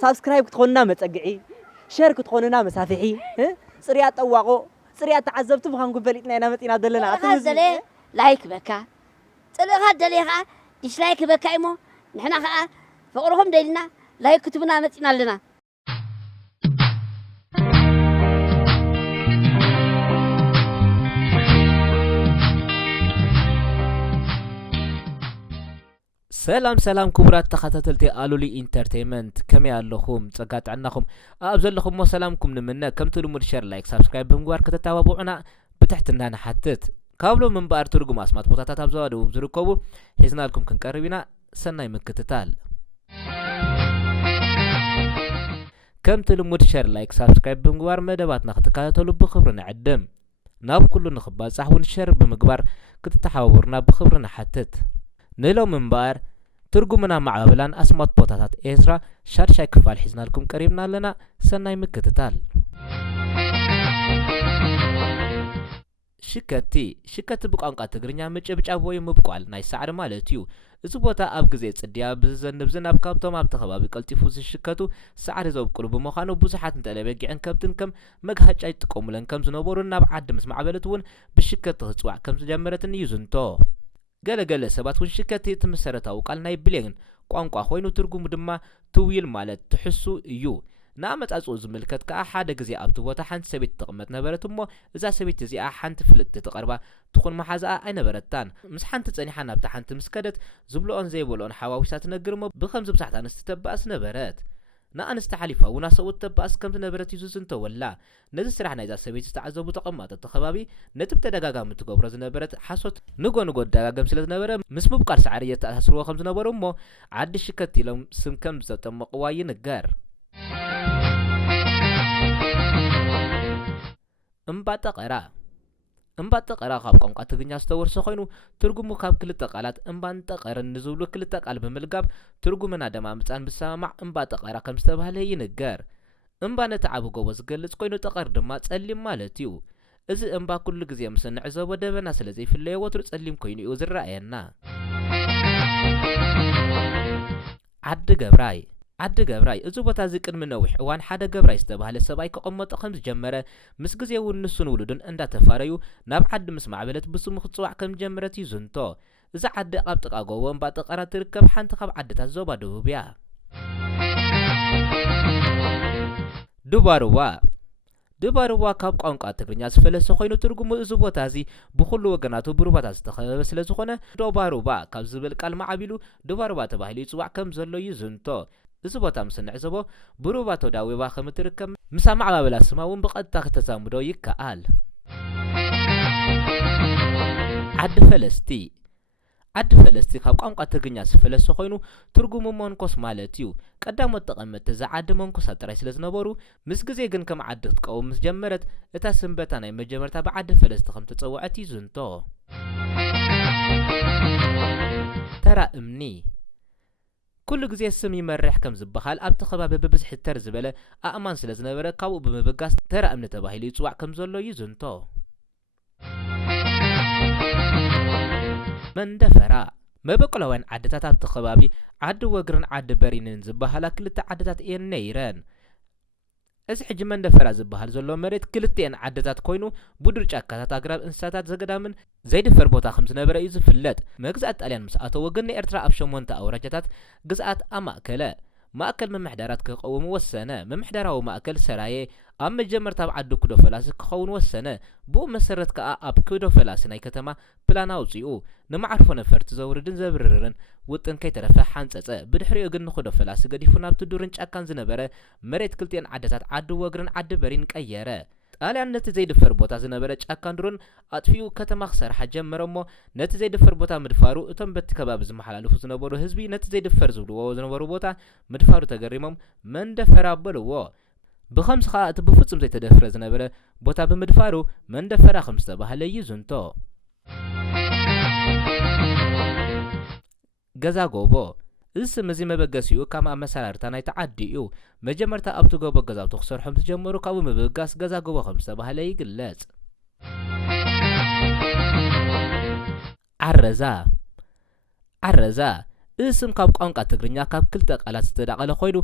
سبسكرايب كتخوننا متقعي شير كتخوننا مسافحي صريات طواقو صريات تعذبت بخان قبلتنا انا متينا دلنا هذا لايك بكا طلع هذا ليها ديسلايك بكا ايمو نحنا خا فقرهم ديلنا لايك كتبنا متينا لنا سلام كبرات تخاتلتي الولي انترتينمنت كم ياللخم صقات عنكم ابزلخم وسلامكم نمنا كم تلمود شير لايك سبسكرايب بمغوار كتتابعونا بتحتنا نحتت كابلو من بار ترغم اسمات بوتاتات ابزوادو بزركبو حزنا لكم كنقربينا سناي مكتتال كم تلمود شير لايك سبسكرايب بمغوار مدباتنا كتكاتلو بخبرنا عدم ناب كله نخبال صحون شير بمغبار كتتحاورنا بخبرنا حتت نلو من بار ترجمنا مع بلان اسمات بوتاتات ازرا شارشاي كفال حزنا لكم قريبنا لنا سناي مكتتال شكت بقانقا تغرينيا مچبጫ ወይ ምብቋል ናይ ሳዕሪ ማለት እዩ እዚ ቦታ ኣብ ግዜ ጽድያ ብዝዘንብ ዝናብ ካብቶም ኣብ ተኸባቢ ቀልጢፉ ዝሽከቱ ሳዕሪ ዘብቁሉ ብምዃኑ ብዙሓት እንተለበጊዕን ከብትን ከም መግሃጫ ይጥቀሙለን ከም ዝነበሩ ናብ ዓዲ ምስ ማዕበለት እውን ብሽከት ትጽዋዕ ከም ዝጀመረትን እዩ ዝንቶ ገለገለ ሰባት እውን ሽከት የተመሰረታው ቃል ናይ ብሌን ቋንቋ ኮይኑ ትርጉሙ ድማ ትዊል ማለት ትሕሱ እዩ ናመጻጽኡ ዝምልከት ከኣ ሓደ ግዜ ኣብቲ ቦታ ሓንቲ ሰበይቲ ተቐመጥ ነበረት እሞ እዛ ሰበይቲ እዚኣ ሓንቲ ፍልጥ ተቐርባ ትኹን መሓዛኣ ኣይነበረታን ምስ ሓንቲ ጸኒሓ ናብታ ሓንቲ ምስከደት ዝብሎን ዘይብሎን ሓዋዊሳ ትነግር እሞ ብኸምዚ ብዙሓት ኣንስቲ ተባእስ ነበረት ንኣንስቲ ሓሊፋ እውን ሰውት ተባእስ ከም ዝነበረት እዩ ዝንተወላ ነዚ ስራሕ ናይዛ ሰበይቲ ዝተዓዘቡ ተቐማጠት ከባቢ ነቲ ብተደጋጋሚ ትገብሮ ዝነበረት ሓሶት ንጎ ደጋገም ስለ ዝነበረ ምስ ምብቃል ሳዕሪ የተኣሳስርዎ ከም ዝነበሩ እሞ ዓዲ ሽከት ኢሎም ስም ከም ዘጠመቕዋ ይንገር እምባጠቀራ ካብ ቋንቋ ትግርኛ ዝተወርሰ ኮይኑ ትርጉሙ ካብ ክልተ ቃላት እምባንጠቀርን ንዝብሉ ክልተ ቃል ብምልጋብ ትርጉምና ደማ ምጻን ብሰማዕ እምባጠቀራ ከም ዝተባህለ ይንገር እምባ ነቲ ዓቢ ጎቦ ዝገልጽ ኮይኑ ጠቀር ድማ ጸሊም ማለት እዩ እዚ እምባ ኩሉ ግዜ ምስ ንዕዘቦ ደበና ስለ ዘይፍለዮ ወትሩ ጸሊም ኮይኑ እዩ ዝረኣየና ዓዲ ገብራይ እዚ ቦታ እዚ ቅድሚ ነዊሕ እዋን ሓደ ገብራይ ዝተባህለ ሰብኣይ ከቐመጠ ከም ዝጀመረ ምስ ግዜ እውን ንሱን ውሉድን እንዳተፋረዩ ናብ ዓዲ ምስ ማዕበለት ብስሙ ክጽዋዕ ከም ጀመረት እዩ ዝንቶ እዚ ዓዲ ኣብ ጥቃ ጎቦ እምባጠቀራ ትርከብ ሓንቲ ካብ ዓድታት ዞባ ደቡብ እያ ድባርዋ ካብ ቋንቋ ትግርኛ ዝፈለሰ ኮይኑ ትርጉሙ እዚ ቦታ እዚ ብኩሉ ወገናቱ ብሩባታት ዝተኸበበ ስለ ዝኾነ ዶባሩባ ካብ ዝብል ቃል ማዕቢሉ ድባርዋ ተባሂሉ ይጽዋዕ ከም ዘሎ እዩ ዝንቶ እዚ ቦታ ምስ ንዕዘቦ ብሩባ ተዳዊባ ከም ትርከብ ምሳ ማዕባበላ ስማ እውን ብቐጥታ ከተዛምዶ ይከኣል ዓዲ ፈለስቲ ካብ ቋንቋ ትግርኛ ዝፈለሰ ኮይኑ ትርጉሙ መንኮስ ማለት እዩ ቀዳሞት ተቐመጥቲ እዚ ዓዲ መንኮሳት ጥራይ ስለ ዝነበሩ ምስ ግዜ ግን ከም ዓዲ ክትቀውም ምስ ጀመረት እታ ስንበታ ናይ መጀመርታ ብዓዲ ፈለስቲ ከም ተጸውዐት እዩ ዝንቶ ተራ እምኒ ኩሉ ግዜ ስም ይመርሕ ከም ዝበሃል ኣብቲ ከባቢ ብብዝሒ ተር ዝበለ ኣእማን ስለ ዝነበረ ካብኡ ብምብጋስ ተራ እምኒ ተባሂሉ ይጽዋዕ ከም ዘሎ እዩ ዝንቶ መንደፈራ መበቆላውያን ዓድታት ኣብቲ ከባቢ ዓዲ ወግርን ዓዲ በሪንን ዝበሃላ ክልተ ዓድታት እየን ነይረን እዚ ሕጂ መንደፈራ ዝበሃል ዘሎ መሬት ክልተን ዓድታት ኮይኑ ቡድር ጫካታት ኣግራብ እንስሳታት ዘገዳምን ዘይድፈር ቦታ ከም ዝነበረ እዩ ዝፍለጥ መግዛእት ጣልያን ምስ ኣተወ ግን ኤርትራ ኣብ 8 ኣውራጃታት ግዝኣት ኣማእከለ ማእከል መምሕዳራት ክቀውም ወሰነ መምሕዳራዊ ማእከል ሰራየ ኣብ መጀመርታ ኣብ ዓዲ ኩዶፈላስ ክኸውን ወሰነ ብኡ መሰረት ከኣ ኣብ ኩዶፈላስ ናይ ከተማ ፕላን ኣውፂኡ ንማዕርፎ ነፈርቲ ዘውርድን ዘብርርን ውጥን ከይተረፈ ሓንጸጸ ብድሕሪኡ ግን ንኩዶፈላስ ገዲፉ ናብቲ ዱርን ጫካን ዝነበረ መሬት ክልተን ዓድታት ዓዲ ወግርን ዓዲ በሪን ቀየረ ጣልያን ነቲ ዘይድፈር ቦታ ዝነበረ ጫካን ዱርን ኣጥፊኡ ከተማ ክሰርሓ ጀመረ እሞ ነቲ ዘይድፈር ቦታ ምድፋሩ እቶም በቲ ከባቢ ዝመሓላለፉ ዝነበሩ ህዝቢ ነቲ ዘይድፈር ዝብልዎ ዝነበሩ ቦታ ምድፋሩ ተገሪሞም መንደፈራ በልዎ ብኸምስ ከዓ እቲ ብፍጹም ዘይተደፍረ ዝነበረ ቦታ ብምድፋሩ መንደፈራ ከም ዝተባህለ እዩ ዝንቶ ገዛ ጎቦ እዚ ስም እዚ መበገሲኡ ከም ኣመሰራርታ ናይ ተዓዲ እዩ መጀመርታ ኣብቲ ጎቦ ገዛውቲ ክሰርሖም ዝጀመሩ ካብኡ ምብጋስ ገዛ ጎቦ ከም ዝተባህለ ይግለጽ ዓረዛ እዚ ስም ካብ ቋንቋ ትግርኛ ካብ ክልተ ቃላት ዝተዳቀለ ኮይኑ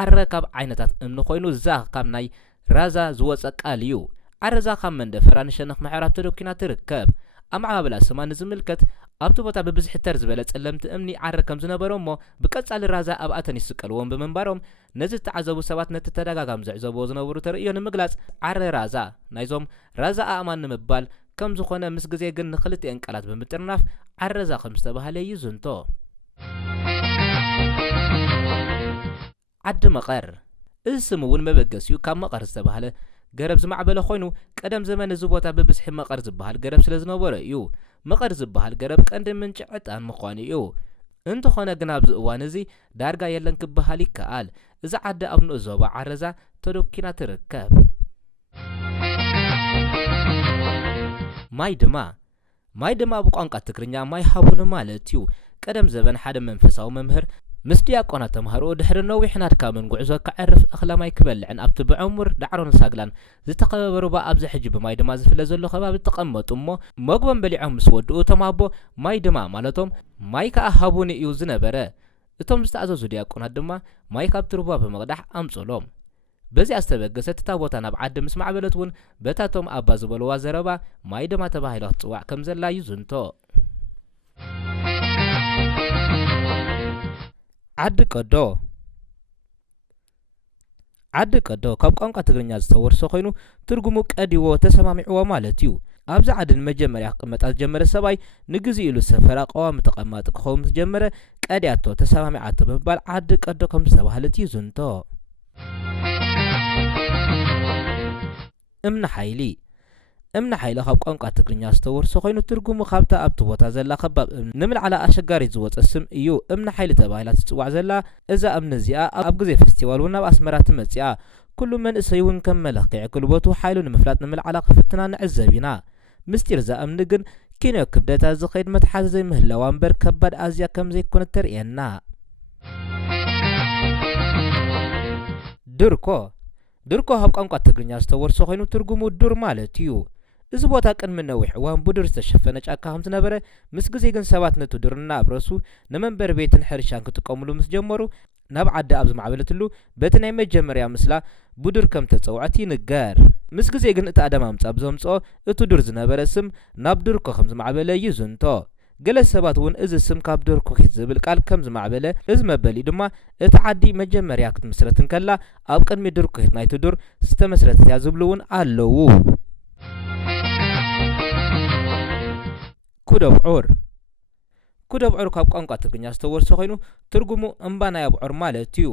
ዓረ ካብ ዓይነታት እምኒ ኮይኑ እዛ ካብ ናይ ራዛ ዝወፀ ቃል እዩ ዓረዛ ካብ መንደፈራ ንሸነኽ ምዕራብ ተደኪና ትርከብ ኣማዕባብላ ስማ ንዝምልከት ኣብቲ ቦታ ብብዝሒ ተር ዝበለ ጸለምቲ እምኒ ዓረ ከም ዝነበሮ እሞ ብቀጻሊ ራዛ ኣብ ኣተን ይስቀልዎም ብምንባሮም ነዚ ተዓዘቡ ሰባት ነቲ ተደጋጋሚ ዘዕዘብዎ ዝነበሩ ተርእዮ ንምግላጽ ዓረ ራዛ ናይዞም ራዛ ኣእማን ንምባል ከም ዝኾነ ምስ ግዜ ግን ንኽልቲአን ቃላት ብምጥርናፍ ዓረዛ ከም ዝተባህለ ይዝንቶ ዓዲ መቐር እዚ ስም እውን መበገሲኡ ካብ መቐር ዝተባህለ ገረብ ዝማዕበለ ኮይኑ ቀደም ዘመን እዚ ቦታ ብብዝሒ መቐር ዝበሃል ገረብ ስለ ዝነበረ እዩ መቐር ዝበሃል ገረብ ቀንዲ ምንጭ ዕጣን ምዃኑ እዩ እንተኾነ ግን ኣብዚ እዋን እዚ ዳርጋ የለን ክበሃል ይከኣል እዚ ዓዲ ኣብ ንእዞባ ዓረዛ ተደኪና ትርከብ ማይ ድማ ብቋንቋ ትግርኛ ማይ ሃቡን ማለት እዩ ቀደም ዘበን ሓደ መንፈሳዊ መምህር ምስ ዲያቆናት ተምሃሮ ድሕሪ ነዊሕ ናድካምን ጉዕዞ ክዕርፍ እኽለ ማይ ክበልዕን ኣብቲ ብዕሙር ዳዕሮን ሳግላን ዝተኸበበሩ ኣብዚ ሕጂ ብማይ ድማ ዝፍለ ዘሎ ከባቢ ተቐመጡ እሞ መግቦም በሊዖም ምስ ወድኡ እቶም ኣቦ ማይ ድማ ማለቶም ማይ ከዓ ሃቡኒ እዩ ዝነበረ እቶም ዝተኣዘዙ ዲያቆናት ድማ ማይ ካብቲ ሩባ ብምቕዳሕ ኣምጽሎም በዚኣ ዝተበገሰት እታ ቦታ ናብ ዓዲ ምስ ማዕበለት እውን በታቶም ኣባ ዝበልዋ ዘረባ ማይ ድማ ተባሂላ ክትፅዋዕ ከም ዘላ ይዝንቶ ዓዲ ቀዶ ካብ ቋንቋ ትግርኛ ዝተወርሰ ኮይኑ ትርጉሙ ቀዲዎ ተሰማሚዕዎ ማለት እዩ ኣብዚ ዓዲ ንመጀመርያ ክቕመጣ ዝጀመረ ሰብኣይ ንግዚኡ ኢሉ ሰፈራ ቀዋሚ ተቐማጢ ክኸውን ዝጀመረ ቀዲያቶ ተሰማሚዓቶ ብምባል ዓዲ ቀዶ ከም ዝተባህለት ይዝንቶ እምኒ ሓይሊ ካብ ቋንቋ ትግርኛ ዝተወርሰ ኮይኑ ትርጉሙ ካብታ ኣብቲ ቦታ ዘላ ከባብ እምኒ ንምልዓላ ኣሸጋሪ ዝወፀ ስም እዩ እምኒ ሓይሊ ተባሂላ ትፅዋዕ ዘላ እዛ እምኒ እዚኣ ኣብ ግዜ ፌስቲቫል እውን ናብ ኣስመራ ትመፅኣ ኩሉ መንእሰይ እውን ከም መለክዒ ክልቦቱ ሓይሉ ንምፍላጥ ንምልዓላ ክፍትና ንዕዘብ ኢና ምስጢር እዛ እምኒ ግን ኪንዮ ክብደታ ዝኸይድ መትሓዚ ዘይምህላዋ እምበር ከባድ ኣዝያ ከም ዘይኮነ ተርእየና ድርኮ ካብ ቋንቋ ትግርኛ ዝተወርሰ ኮይኑ ትርጉሙ ዱር ማለት እዩ እዚ ቦታ ቅድሚ ነዊሕ እዋን ብዱር ዝተሸፈነ ጫካ ከም ዝነበረ ምስ ግዜ ግን ሰባት ነቲ ዱር እናብረሱ ንመንበሪ ቤትን ሕርሻን ክጥቀምሉ ምስ ጀመሩ ናብ ዓዲ ኣብ ዝማዕበለትሉ በቲ ናይ መጀመርያ ምስላ ብዱር ከም ተፀውዐት ይንገር ምስ ግዜ ግን እቲ ኣዳም ኣምፃ ብዘምፅኦ እቲ ዱር ዝነበረ ስም ናብ ድርኮ ከም ዝማዕበለ ይዝንቶ ገለ ሰባት እውን እዚ ስም ካብ ድርኮ ዝብል ቃል ከም ዝማዕበለ እዚ መበሊኡ ድማ እቲ ዓዲ መጀመርያ ክትምስረት እንከላ ኣብ ቅድሚ ድርኮ ናይቲ ዱር ዝተመስረተት እያ ዝብሉ እውን ኣለዉ ኩደብዑር ካብ ቋንቋ ትግርኛ ዝተወርሰ ኮይኑ ትርጉሙ እምባ ናይ ኣብዑር ማለት እዩ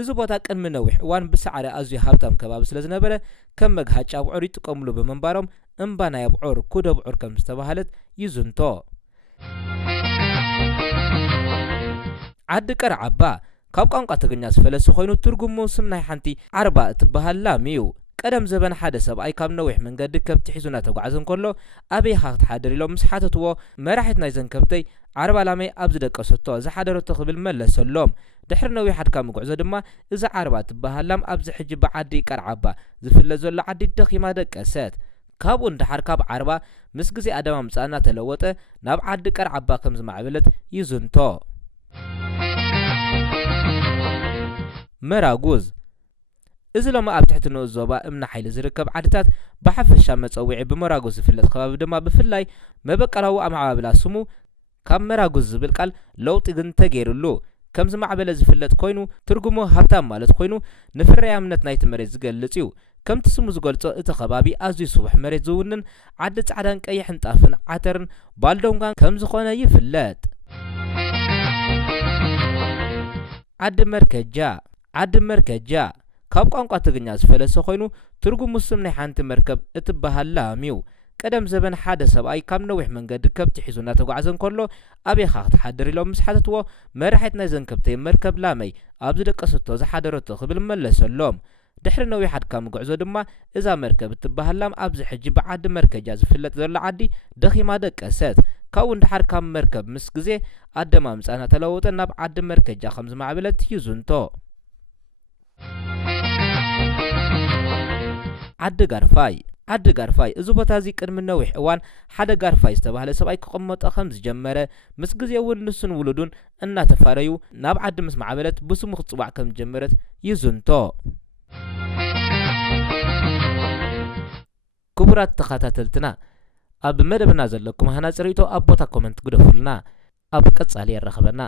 እዚ ቦታ ቅድሚ ነዊሕ እዋን ብሳዕሪ ኣዝዩ ሃብታም ከባቢ ስለ ዝነበረ ከም መግሃጫ ኣብዑር ይጥቀምሉ ብምንባሮም እምባ ናይ ኣብዑር ኩደብዑር ከም ዝተባህለት ይዝንቶ ዓዲ ቀርዓባ ካብ ቋንቋ ትግርኛ ዝፈለሰ ኮይኑ ትርጉሙ ስም ናይ ሓንቲ ዓርባ እትበሃል ላም እዩ ቀደም ዘበን ሓደ ሰብኣይ ካብ ነዊሕ መንገዲ ከብቲ ሒዙ እናተጓዓዘ እንከሎ ኣበይኻ ክትሓድር ኢሎም ምስ ሓተትዎ መራሒት ናይ ዘን ከብተይ ዓርባ ላመይ ኣብ ዝደቀሰቶ ዝሓደረቶ ክብል መለሰሎም ድሕሪ ነዊሕ ኣድካሚ ጉዕዞ ድማ እዛ ዓርባ እትበሃል ላም ኣብዚ ሕጂ ብዓዲ ቀርዓባ ዝፍለጥ ዘሎ ዓዲ ደኺማ ደቀሰት ካብኡ እንድሓር ካብ ዓርባ ምስ ግዜ ኣዳም ኣምፃ እናተለወጠ ናብ ዓዲ ቀርዓባ ከም ዝማዕበለት ይዝንቶ መራጉዝ እዚ ሎማ ኣብ ትሕቲ ንእዞባ እምኒ ሓይሊ ዝርከብ ዓድታት ብሓፈሻ መፀዊዒ ብመራጉዝ ዝፍለጥ ከባቢ ድማ ብፍላይ መበቀላዊ ኣማዕባብላ ስሙ ካብ መራጉዝ ዝብል ቃል ለውጢ ግን ተገይሩሉ ከም ዝማዕበለ ዝፍለጥ ኮይኑ ትርጉሙ ሃብታም ማለት ኮይኑ ንፍርያምነት ናይቲ መሬት ዝገልጽ እዩ ከምቲ ስሙ ዝገልጾ እቲ ከባቢ ኣዝዩ ስቡሕ መሬት ዝውንን ዓዲ ጻዕዳን ቀይሕን ጣፍን ዓተርን ባልዶንጋን ከም ዝኾነ ይፍለጥ ዓዲ መርከጃ ካብ ቋንቋ ትግርኛ ዝፈለሰ ኮይኑ ትርጉሙ ስም ናይ ሓንቲ መርከብ እትበሃል ላም እዩ ቀደም ዘበን ሓደ ሰብኣይ ካብ ነዊሕ መንገዲ ከብቲ ሒዙ እናተጓዓዘ እንከሎ ኣበይኻ ክትሓድር ኢሎም ምስ ሓተትዎ መራሒት ናይ ዘን ከብተይ መርከብ ላመይ ኣብ ዝደቀሰቶ ዝሓደረቶ ክብል መለሰሎም ድሕሪ ነዊሕ ኣድካሚ ጉዕዞ ድማ እዛ መርከብ እትበሃል ላም ኣብዚ ሕጂ ብዓዲ መርከጃ ዝፍለጥ ዘሎ ዓዲ ደኺማ ደቀሰት ካብኡ እንድሓር ካብ መርከብ ምስ ግዜ ኣዳም ኣምፃ እናተለወጠ ናብ ዓዲ መርከጃ ከም ዝማዕበለት ይዝንቶ ዓዲ ጋርፋይ ዓዲ ጋርፋይ እዚ ቦታ እዚ ቅድሚ ነዊሕ እዋን ሓደ ጋርፋይ ዝተባህለ ሰብኣይ ክቕመጦ ከም ዝጀመረ ምስ ግዜ እውን ንሱን ውሉዱን እናተፋረዩ ናብ ዓዲ ምስ ማዕበለት ብስሙ ክፅዋዕ ከም ዝጀመረት ይዝንቶ ክቡራት ተኸታተልትና ኣብ መደብና ዘለኩም ሃናፂ ርእይቶ ኣብ ቦታ ኮመንት ግደፉልና ኣብ ቀጻሊ ይረኸበና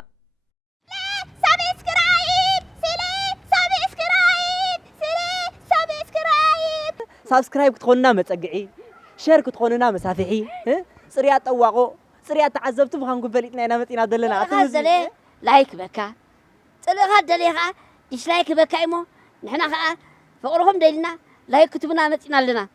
سبسكرايب كتخوننا متسقعي شير كتخوننا مسافحي صريات طواقو صريات تعذبتو بخان قبلتنا انا متينا دلنا هذا لايك بكا طلع دليخا ديسلايك بكا ايمو نحنا خا فقرهم دلنا لايك كتبنا متينا لنا